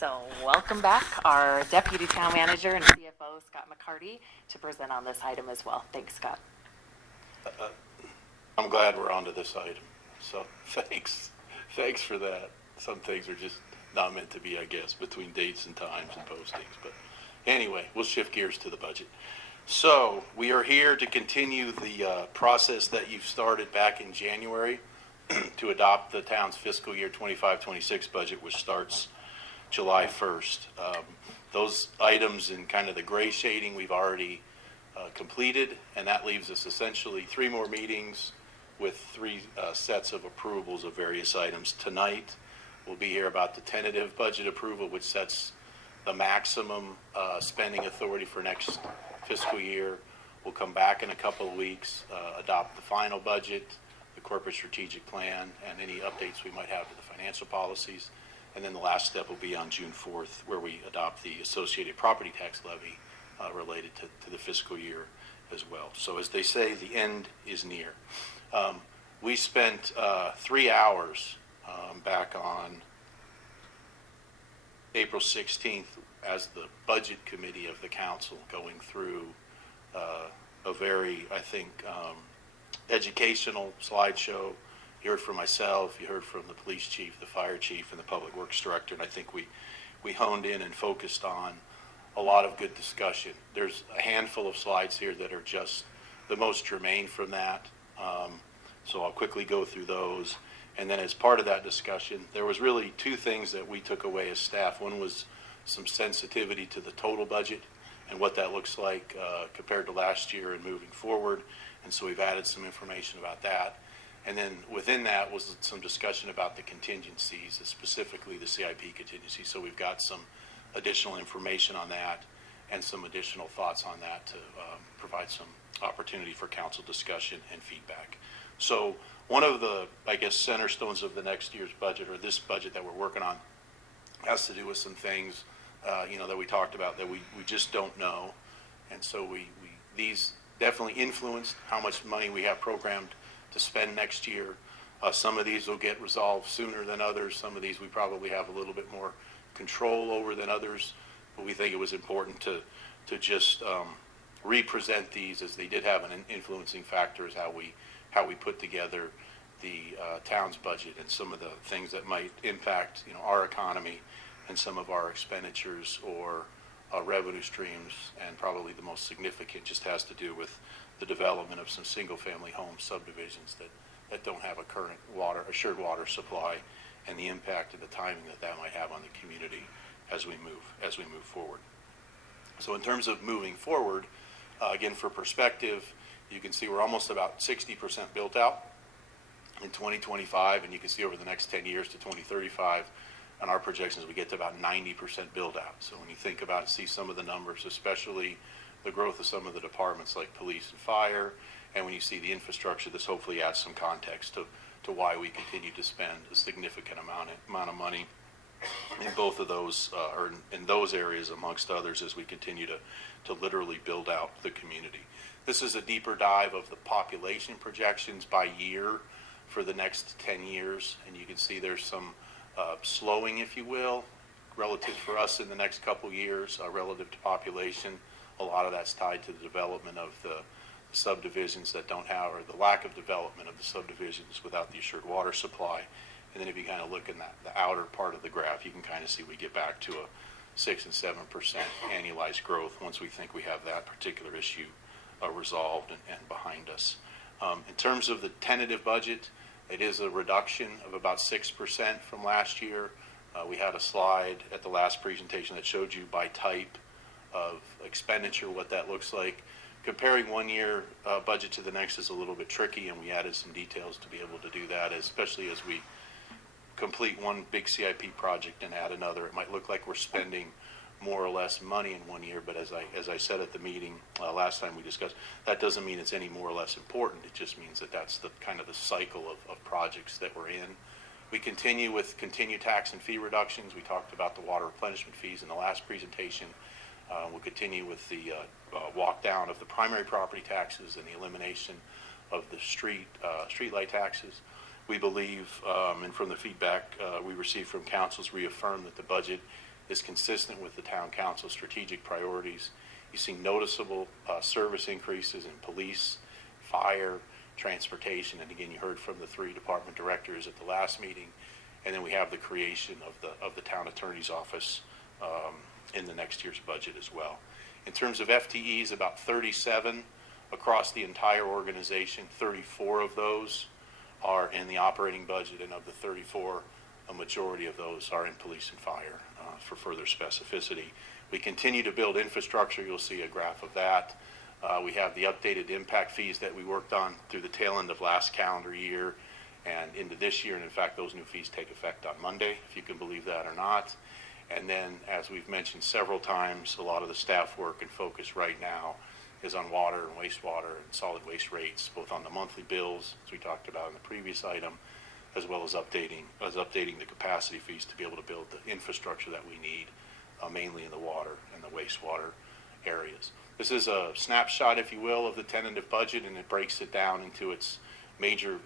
So welcome back, our Deputy Town Manager and CFO, Scott McCarty, to present on this item as well. Thanks, Scott. I'm glad we're onto this item, so thanks for that. Some things are just not meant to be, I guess, between dates and times and postings. But anyway, we'll shift gears to the budget. So we are here to continue the process that you've started back in January to adopt the town's fiscal year 25-26 budget, which starts July 1st. Those items in kind of the gray shading we've already completed, and that leaves us essentially 3 more meetings with 3 sets of approvals of various items. Tonight we'll be here about the tentative budget approval, which sets the maximum spending authority for next fiscal year. We'll come back in a couple of weeks, adopt the final budget, the corporate strategic plan, and any updates we might have to the financial policies. And then the last step will be on June 4th, where we adopt the associated property tax levy related to the fiscal year as well. So as they say, the end is near. We spent 3 hours back on April 16th as the budget committee of the council going through a very, I think, educational slideshow. You heard from myself, you heard from the police chief, the fire chief, and the public works director, and I think we honed in and focused on a lot of good discussion. There's a handful of slides here that are just the most germane from that, so I'll quickly go through those. And then as part of that discussion, there was really 2 things that we took away as staff. One was some sensitivity to the total budget and what that looks like compared to last year and moving forward, and so we've added some information about that. And then within that was some discussion about the contingencies, specifically the CIP contingency. So we've got some additional information on that and some additional thoughts on that to provide some opportunity for council discussion and feedback. So one of the, I guess, center stones of the next year's budget, or this budget that we're working on, has to do with some things, that we talked about that we just don't know. And so these definitely influenced how much money we have programmed to spend next year. Some of these will get resolved sooner than others. Some of these we probably have a little bit more control over than others, but we think it was important to just represent these, as they did have an influencing factor as how we put together the town's budget and some of the things that might impact our economy and some of our expenditures or revenue streams. And probably the most significant just has to do with the development of some single-family home subdivisions that don't have a current assured water supply, and the impact and the timing that might have on the community as we move forward. So in terms of moving forward, again, for perspective, you can see we're almost about 60% built out in 2025, and you can see over the next 10 years to 2035, on our projections, we get to about 90% build out. So when you think about it, see some of the numbers, especially the growth of some of the departments like police and fire, and when you see the infrastructure, this hopefully adds some context to why we continue to spend a significant amount of money in both of those, or in those areas amongst others, as we continue to literally build out the community. This is a deeper dive of the population projections by year for the next 10 years, and you can see there's some slowing, if you will, relative for us in the next couple years relative to population. A lot of that's tied to the development of the subdivisions that don't have, or the lack of development of the subdivisions without the assured water supply. And then if you kind of look in the outer part of the graph, you can kind of see we get back to a 6 and 7% annualized growth once we think we have that particular issue resolved and behind us. In terms of the tentative budget, it is a reduction of about 6% from last year. We had a slide at the last presentation that showed you by type of expenditure what that looks like. Comparing one year budget to the next is a little bit tricky, and we added some details to be able to do that, especially as we complete one big CIP project and add another. It might look like we're spending more or less money in one year, but as I said at the meeting last time we discussed, that doesn't mean it's any more or less important. It just means that that's the kind of the cycle of projects that we're in. We continue with continued tax and fee reductions. We talked about the water replenishment fees in the last presentation. We'll continue with the walk down of the primary property taxes and the elimination of the street light taxes. We believe, and from the feedback we received from councils, reaffirmed that the budget is consistent with the town council's strategic priorities. You see noticeable service increases in police, fire, transportation, and again, you heard from the 3 department directors at the last meeting, and then we have the creation of the town attorney's office in the next year's budget as well. In terms of FTEs, about 37 across the entire organization. 34 of those are in the operating budget, and of the 34, a majority of those are in police and fire. For further specificity, we continue to build infrastructure. You'll see a graph of that. We have the updated impact fees that we worked on through the tail end of last calendar year and into this year, and in fact those new fees take effect on Monday, if you can believe that or not. And then, as we've mentioned several times, a lot of the staff work and focus right now is on water and wastewater and solid waste rates, both on the monthly bills, as we talked about in the previous item, as well as updating the capacity fees to be able to build the infrastructure that we need, mainly in the water and the wastewater areas. This is a snapshot, if you will, of the tentative budget, and it breaks it down into its major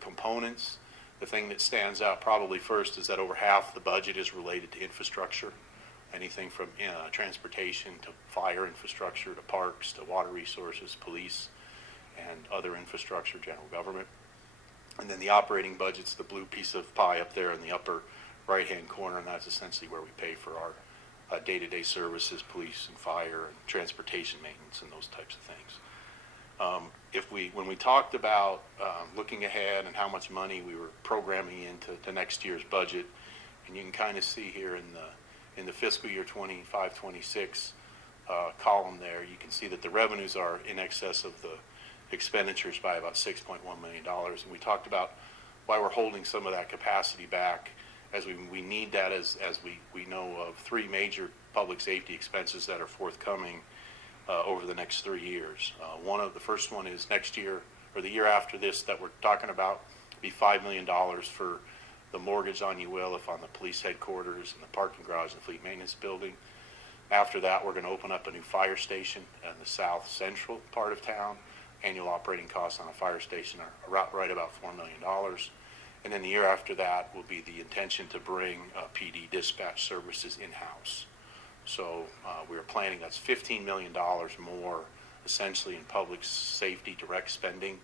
components. The thing that stands out probably first is that over half the budget is related to infrastructure, anything from transportation to fire infrastructure to parks to water resources, police, and other infrastructure, general government. And then the operating budget's the blue piece of pie up there in the upper right-hand corner, and that's essentially where we pay for our day-to-day services, police and fire and transportation maintenance and those types of things. When we talked about looking ahead and how much money we were programming into next year's budget, and you can kind of see here in the fiscal year 25-26 column there, you can see that the revenues are in excess of the expenditures by about $6.1 million. And we talked about why we're holding some of that capacity back, as we need that as we know of 3 major public safety expenses that are forthcoming over the next 3 years. The first one is next year, or the year after this that we're talking about, be $5 million for the mortgage on you will, if on the police headquarters and the parking garage and fleet maintenance building. After that, we're going to open up a new fire station in the south central part of town. Annual operating costs on a fire station are right about $4 million. And then the year after that will be the intention to bring PD dispatch services in-house. So we are planning, that's $15 million more essentially in public safety direct spending,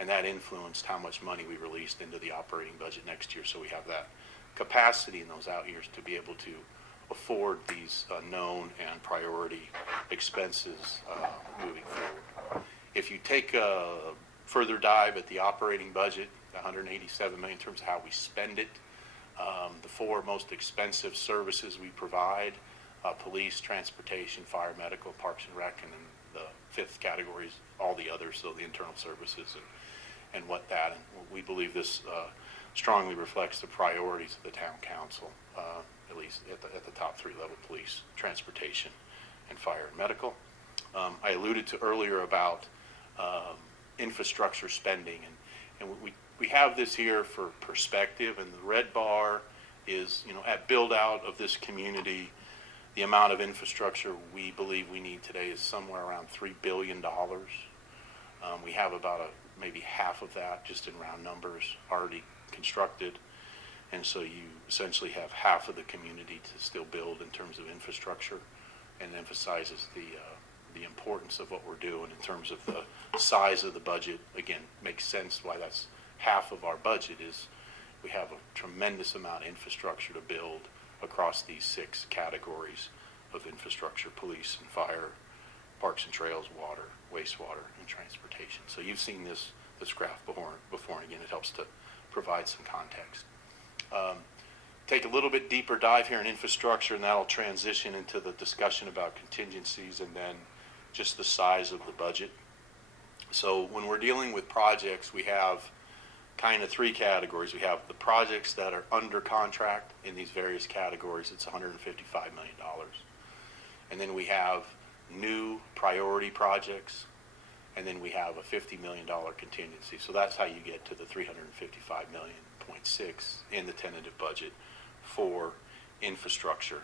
and that influenced how much money we released into the operating budget next year. So we have that capacity in those out years to be able to afford these known and priority expenses moving forward. If you take a further dive at the operating budget, $187 million in terms of how we spend it, the 4 most expensive services we provide, police, transportation, fire, medical, parks and rec, and then the 5th category is all the others, so the internal services and and we believe this strongly reflects the priorities of the town council, at least at the top 3 level: police, transportation, and fire and medical. I alluded to earlier about infrastructure spending, and we have this here for perspective, and the red bar is, at build out of this community, the amount of infrastructure we believe we need today is somewhere around $3 billion. We have about maybe half of that, just in round numbers, already constructed, and so you essentially have half of the community to still build in terms of infrastructure, and emphasizes the importance of what we're doing in terms of the size of the budget. Again, makes sense why that's half of our budget. Is we have a tremendous amount of infrastructure to build across these 6 categories of infrastructure: police and fire, parks and trails, water, wastewater, and transportation. So you've seen this graph before, and again, it helps to provide some context. Take a little bit deeper dive here in infrastructure, and that'll transition into the discussion about contingencies and then just the size of the budget. So when we're dealing with projects, we have kind of 3 categories. We have the projects that are under contract in these various categories. It's $155 million. And then we have new priority projects, and then we have a $50 million contingency. So that's how you get to the $355.6 million in the tentative budget for infrastructure.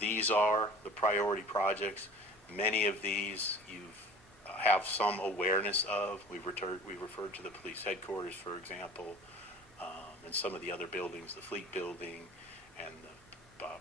These are the priority projects. Many of these you have some awareness of. We've referred to the police headquarters, for example, and some of the other buildings, the fleet building and the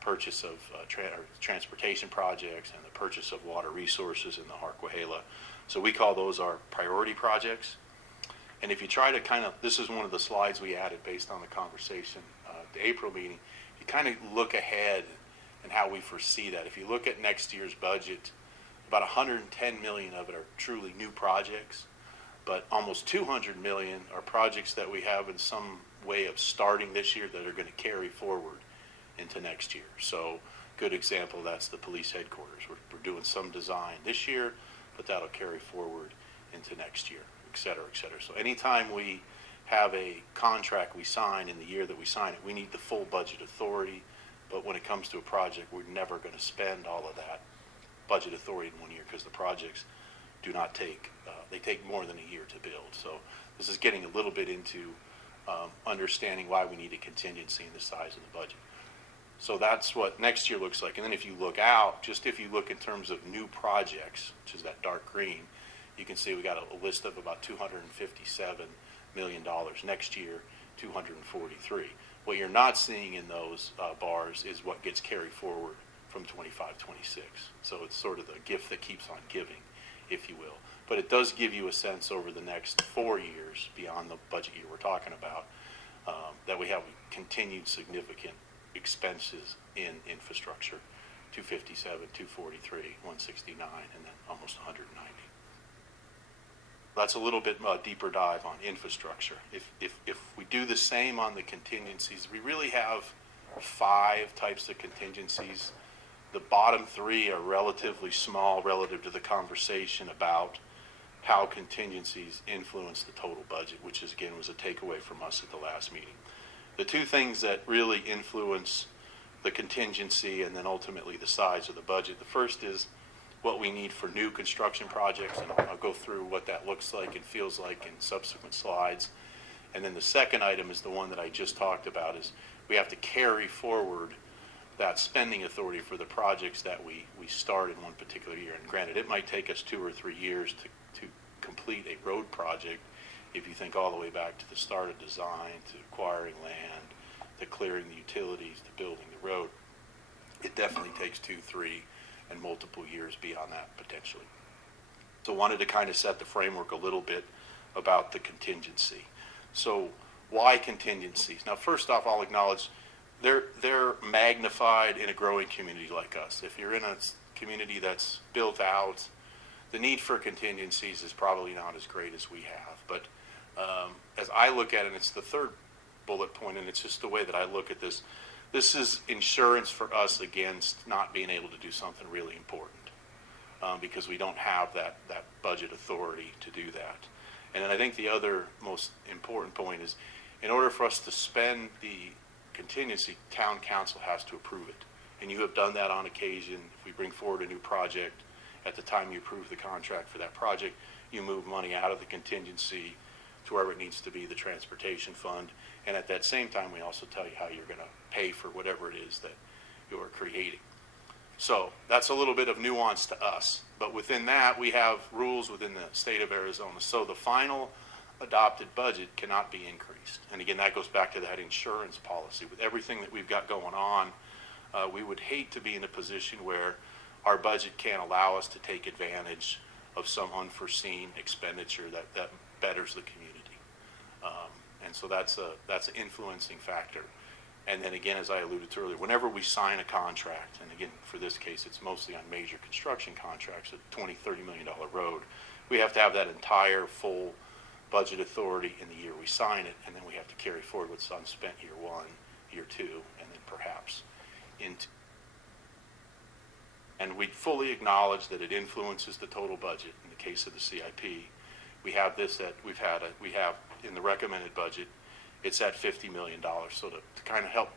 purchase of transportation projects and the purchase of water resources in the Harquahela. So we call those our priority projects. And if you try to this is one of the slides we added based on the conversation at the April meeting, you kind of look ahead and how we foresee that. If you look at next year's budget, about 110 million of it are truly new projects, but almost 200 million are projects that we have in some way of starting this year that are going to carry forward into next year. So good example, that's the police headquarters. We're doing some design this year, but that'll carry forward into next year, et cetera, et cetera. So anytime we have a contract we sign in the year that we sign it, we need the full budget authority. But when it comes to a project, we're never going to spend all of that budget authority in 1 year because the projects do not take, they take more than a year to build. So this is getting a little bit into understanding why we need a contingency in the size of the budget. So that's what next year looks like. And then if you look out, just if you look in terms of new projects, which is that dark green, you can see we got a list of about $257 million. Next year, 243. What you're not seeing in those bars is what gets carried forward from 25, 26. So it's sort of the gift that keeps on giving, if you will. But it does give you a sense over the next 4 years, beyond the budget year we're talking about, that we have continued significant expenses in infrastructure, 257, 243, 169, and then almost 190. That's a little bit deeper dive on infrastructure. If we do the same on the contingencies, we really have 5 types of contingencies. The bottom 3 are relatively small relative to the conversation about how contingencies influence the total budget, which is, again, was a takeaway from us at the last meeting. The 2 things that really influence the contingency and then ultimately the size of the budget, the first is what we need for new construction projects, and I'll go through what that looks like and feels like in subsequent slides. And then the second item is the one that I just talked about, is we have to carry forward that spending authority for the projects that we start in one particular year. And granted, it might take us 2 or 3 years to complete a road project if you think all the way back to the start of design, to acquiring land, to clearing the utilities, to building the road. It definitely takes 2, 3, and multiple years beyond that potentially. So wanted to kind of set the framework a little bit about the contingency. So why contingencies? Now, first off, I'll acknowledge they're magnified in a growing community like us. If you're in a community that's built out, the need for contingencies is probably not as great as we have. But as I look at it, it's the third bullet point, and it's just the way that I look at this. This is insurance for us against not being able to do something really important because we don't have that budget authority to do that. And then I think the other most important point is, in order for us to spend the contingency, town council has to approve it. And you have done that on occasion. If we bring forward a new project, at the time you approve the contract for that project, you move money out of the contingency to wherever it needs to be, the transportation fund. And at that same time, we also tell you how you're going to pay for whatever it is that you're creating. So that's a little bit of nuance to us. But within that, we have rules within the state of Arizona. So the final adopted budget cannot be increased. And again, that goes back to that insurance policy. With everything that we've got going on, we would hate to be in a position where our budget can't allow us to take advantage of some unforeseen expenditure that betters the community. And so that's an influencing factor. And then again, as I alluded to earlier, whenever we sign a contract, and again, for this case, it's mostly on major construction contracts, a $20, $30 million road, we have to have that entire full budget authority in the year we sign it, and then we have to carry forward what's unspent year 1, year 2, and then perhaps into. And we fully acknowledge that it influences the total budget. In the case of the CIP, we have this that we have in the recommended budget, it's at $50 million. So to kind of help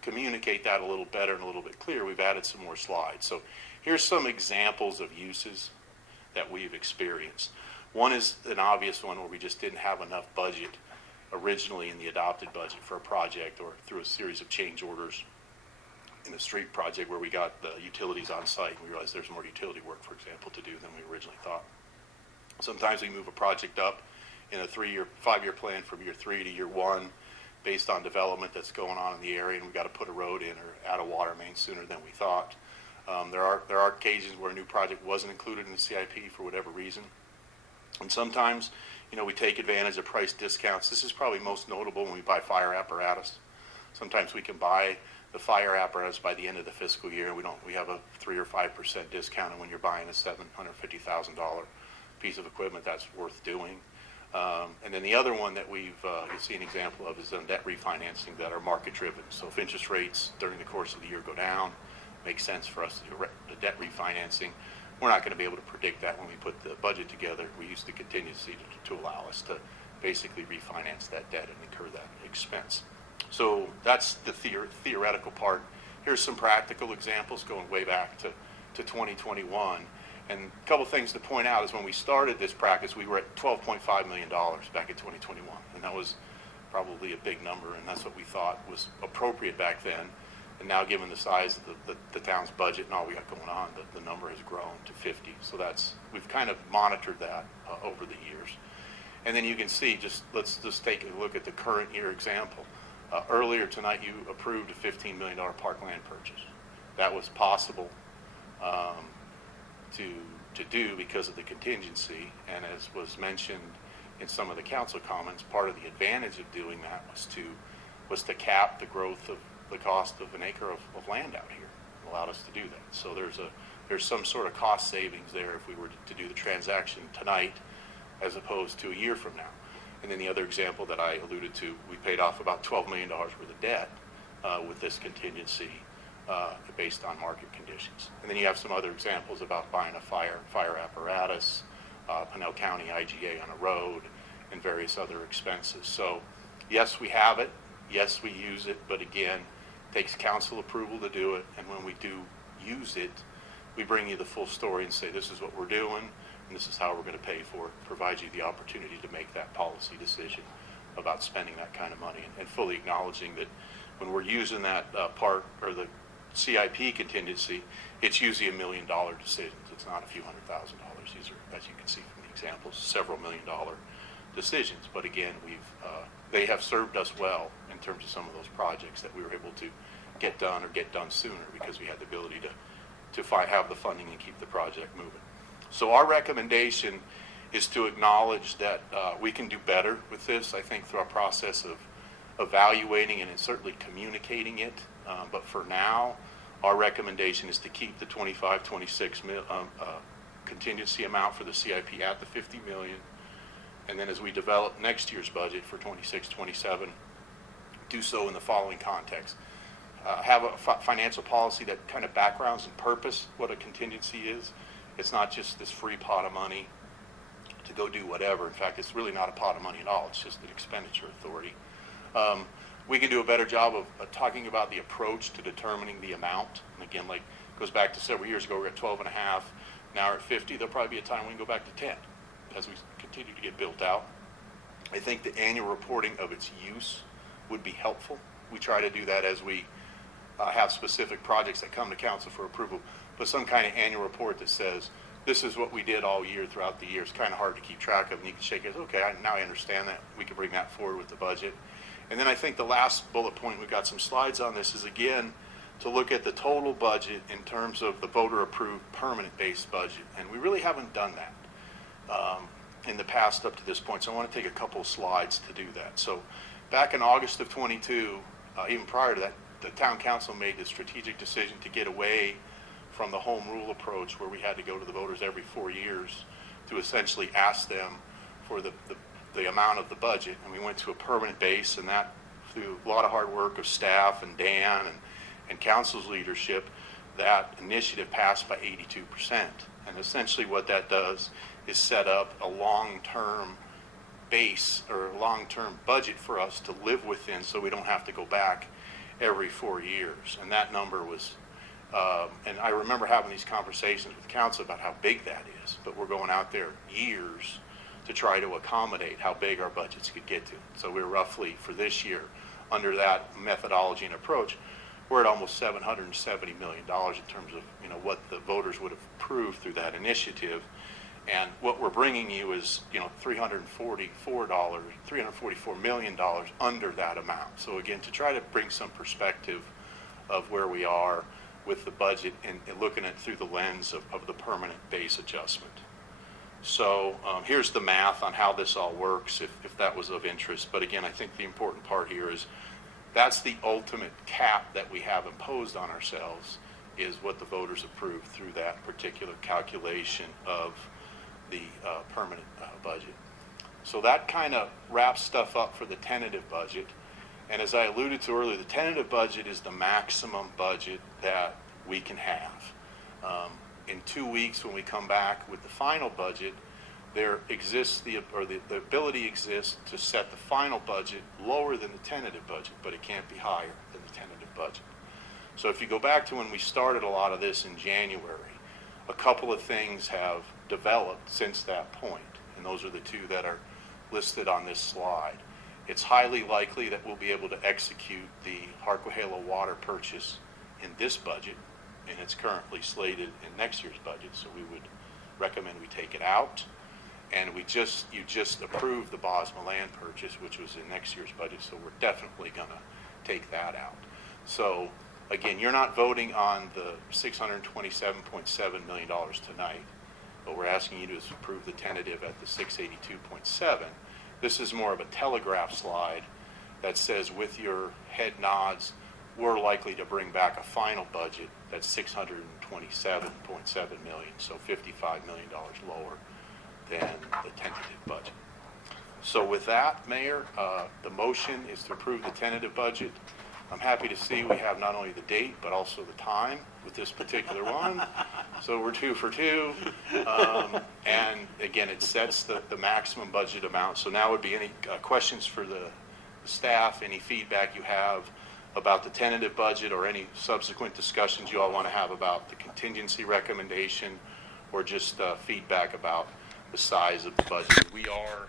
communicate that a little better and a little bit clearer, we've added some more slides. So here's some examples of uses that we've experienced. One is an obvious one where we just didn't have enough budget originally in the adopted budget for a project, or through a series of change orders in a street project where we got the utilities on site and we realized there's more utility work, for example, to do than we originally thought. Sometimes we move a project up in a 5-year plan from year 3 to year 1, based on development that's going on in the area, and we got to put a road in or add a water main sooner than we thought. There are occasions where a new project wasn't included in the CIP for whatever reason. And sometimes, we take advantage of price discounts. This is probably most notable when we buy fire apparatus. Sometimes we can buy the fire apparatus by the end of the fiscal year. We have a 3 or 5% discount, and when you're buying a $750,000 piece of equipment, that's worth doing. And then the other one that you'll see an example of is debt refinancing that are market driven. So if interest rates during the course of the year go down, it makes sense for us to do the debt refinancing. We're not going to be able to predict that when we put the budget together. We use the contingency to allow us to basically refinance that debt and incur that expense. So that's the theoretical part. Here's some practical examples going way back to 2021. And a couple things to point out is when we started this practice, we were at $12.5 million back in 2021. And that was probably a big number, and that's what we thought was appropriate back then. And now, given the size of the town's budget and all we got going on, the number has grown to 50. So we've kind of monitored that over the years. And then you can see, let's just take a look at the current year example. Earlier tonight, you approved a $15 million parkland purchase. That was possible to do because of the contingency, and as was mentioned in some of the council comments, part of the advantage of doing that was to cap the growth of the cost of an acre of land out here. It allowed us to do that. So there's some sort of cost savings there if we were to do the transaction tonight as opposed to a year from now. And then the other example that I alluded to, we paid off about $12 million worth of debt with this contingency based on market conditions. And then you have some other examples about buying a fire apparatus, Pinell County IGA on a road, and various other expenses. So yes, we have it. Yes, we use it. But again, it takes council approval to do it. And when we do use it, we bring you the full story and say, this is what we're doing, and this is how we're going to pay for it, provide you the opportunity to make that policy decision about spending that kind of money, and fully acknowledging that when we're using that part or the CIP contingency, it's usually $1 million decisions. It's not a few $100,000. These are, as you can see from the examples, several $1 million decisions. But again, they have served us well in terms of some of those projects that we were able to get done or get done sooner because we had the ability to have the funding and keep the project moving. So our recommendation is to acknowledge that we can do better with this, I think, through our process of evaluating and certainly communicating it. But for now, our recommendation is to keep the 25-26 contingency amount for the CIP at the $50 million. And then as we develop next year's budget for 26-27, do so in the following context. Have a financial policy that kind of backgrounds and purpose what a contingency is. It's not just this free pot of money to go do whatever. In fact, it's really not a pot of money at all. It's just an expenditure authority. We can do a better job of talking about the approach to determining the amount. And again, like goes back to several years ago, we were at 12.5. Now we're at 50. There'll probably be a time we can go back to 10 as we continue to get built out. I think the annual reporting of its use would be helpful. We try to do that as we have specific projects that come to council for approval, but some kind of annual report that says, this is what we did all year throughout the year. It's kind of hard to keep track of, and you can shake it. Okay, now I understand that. We can bring that forward with the budget. And then I think the last bullet point, we've got some slides on this, is again, to look at the total budget in terms of the voter-approved permanent-based budget. And we really haven't done that in the past up to this point. So I want to take a couple of slides to do that. So back in August of 22, even prior to that, the town council made the strategic decision to get away from the home rule approach where we had to go to the voters every 4 years to essentially ask them for the amount of the budget. And we went to a permanent base, and that, through a lot of hard work of staff and Dan and council's leadership, that initiative passed by 82%. And essentially what that does is set up a long-term base or a long-term budget for us to live within so we don't have to go back every 4 years. And that number was, and I remember having these conversations with council about how big that is, but we're going out there years to try to accommodate how big our budgets could get to. So we're roughly, for this year, under that methodology and approach, we're at almost $770 million in terms of what the voters would have approved through that initiative. And what we're bringing you is, $344 million under that amount. So again, to try to bring some perspective of where we are with the budget and looking at it through the lens of the permanent base adjustment. So here's the math on how this all works, if that was of interest. But again, I think the important part here is that's the ultimate cap that we have imposed on ourselves, is what the voters approved through that particular calculation of the permanent budget. So that kind of wraps stuff up for the tentative budget. And as I alluded to earlier, the tentative budget is the maximum budget that we can have. In 2 weeks, when we come back with the final budget, there exists the ability exists to set the final budget lower than the tentative budget, but it can't be higher than the tentative budget. So if you go back to when we started a lot of this in January, a couple of things have developed since that point, and those are the two that are listed on this slide. It's highly likely that we'll be able to execute the Harquahala water purchase in this budget, and it's currently slated in next year's budget, so we would recommend we take it out. And you just approved the Bosma land purchase, which was in next year's budget, so we're definitely going to take that out. So again, you're not voting on the $627.7 million tonight, but we're asking you to approve the tentative at the 682.7. This is more of a telegraph slide that says, with your head nods, we're likely to bring back a final budget that's $627.7 million, so $55 million lower than the tentative budget. So with that, Mayor, the motion is to approve the tentative budget. I'm happy to see we have not only the date, but also the time with this particular one. So we're 2 for 2. And again, it sets the maximum budget amount. So now would be any questions for the staff, any feedback you have about the tentative budget, or any subsequent discussions you all want to have about the contingency recommendation, or just feedback about the size of the budget. We are